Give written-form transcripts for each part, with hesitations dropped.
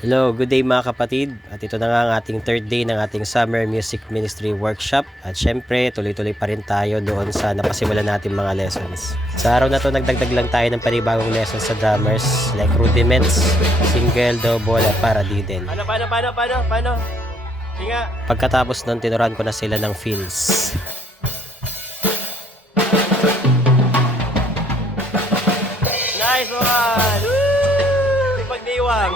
Hello, good day mga kapatid. At ito na nga ang ating third day ng ating Summer Music Ministry Workshop. At syempre, tuloy-tuloy pa rin tayo doon sa napasimulan natin mga lessons. Sa araw na to, nagdagdag lang tayo ng panibagong lessons sa drummers like rudiments, single, double, at paradiddle. Paano? Tinga. Pagkatapos nun, tinuruan ko na sila ng fills. Nice one! Woo! Pagdiwang.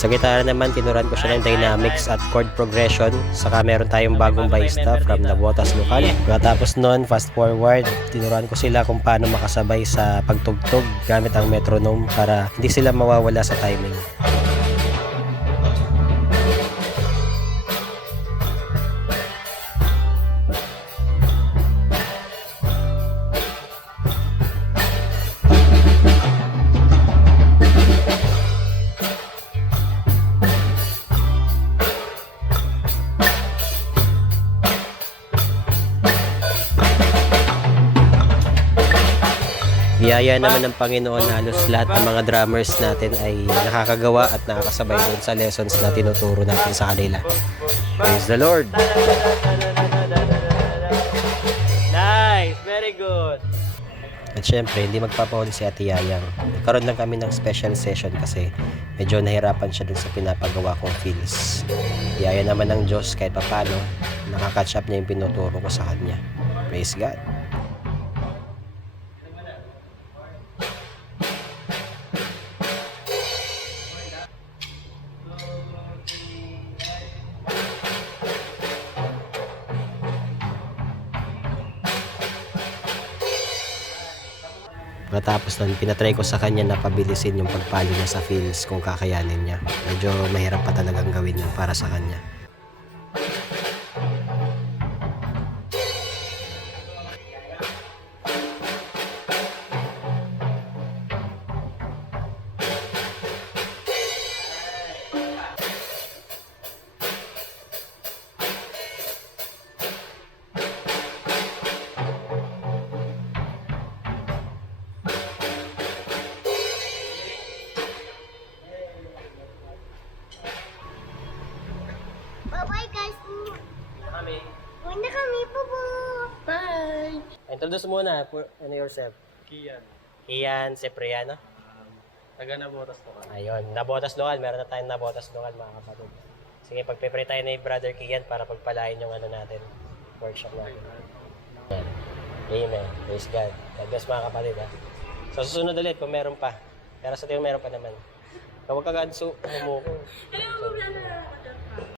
Sa gitara naman, tinuruan ko siya ng dynamics at chord progression. Saka meron tayong bagong baista from Nabotas Lokal. Pagkatapos nun, fast forward, tinuruan ko sila kung paano makasabay sa pagtugtog gamit ang metronome para hindi sila mawawala sa timing. Biyaya naman ng Panginoon na halos lahat ng mga drummers natin ay nakakagawa at nakakasabay doon sa lessons na tinuturo natin sa kanila. Praise the Lord! Nice! Very good! At syempre, hindi magpapahuli si Ate Yayang. Nagkaroon lang kami ng special session kasi medyo nahirapan siya dun sa pinapagawa kong feels. Biyaya naman ng Diyos kahit papano, nakakatch up niya yung pinuturo ko sa kanya. Praise God! Pagkatapos nun, pinatry ko sa kanya na pabilisin yung pagpalo niya sa feels kung kakayanin niya. Medyo mahirap pa talagang gawin yun para sa kanya. Bye-bye guys. Kami. Huwag na kami po. Bye! Introduce muna, yourself. Kian. Iyan, Cipriano. Taga Nabotas to ka. Ayun, Nabotas Lokal. Meron na tayong Nabotas Lokal mga kapatid. Sige, pagpe-pray tayo ni Brother Kian para pagpalain yung natin, workshop natin. Amen. Praise God. God bless mga kapatid ha. So susunod ulit kung meron pa. Pero sa tingin meron pa naman. Huwag ka agad umuko.